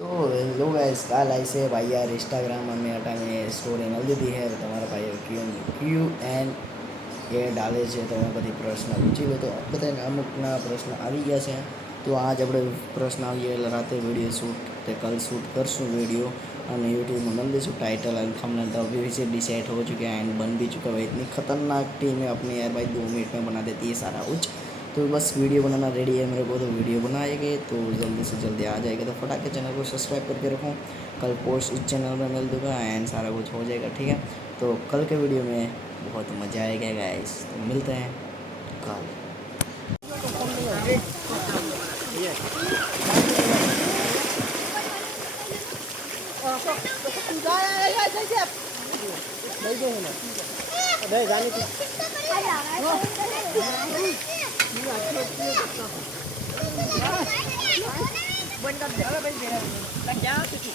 तो hello guys काल ऐसे भाई यार इंस्टाग्राम में अटा में स्टोरी मળી દીધી है તમારા ભાઈ ક્યુ એન એ ડાલે છે તો હું બધી પ્રશ્ન પૂછી લો તો બધાને અમુકના પ્રશ્ન આવી ગયા છે તો આજ આપણે પ્રશ્ન આવી એટલે રાતે वीडियो शूट તે कल शूट करसूँ वीडियो और यूट्यूब में डाल दीजिए टाइटल एंड थंबनेल तो अभी से डिसाइड हो चुके हैं एंड बन भी चुका है। इतनी खतरनाक टीम है अपने यार भाई 2 मिनट में बना देती है सारा कुछ। तो बस वीडियो बनाना रेडी है मेरे को तो वीडियो बनाएंगे तो जल्दी से जल्दी आ जाएगा तो फटाके चैनल को सब्सक्राइब करके रखूँ। कल पोस्ट इस चैनल में मिल दूँगा एंड सारा कुछ हो जाएगा ठीक है। तो कल के वीडियो में बहुत मज़ा आएगा गाइस तो मिलते हैं कल। Bukan dah. Lagi apa tu?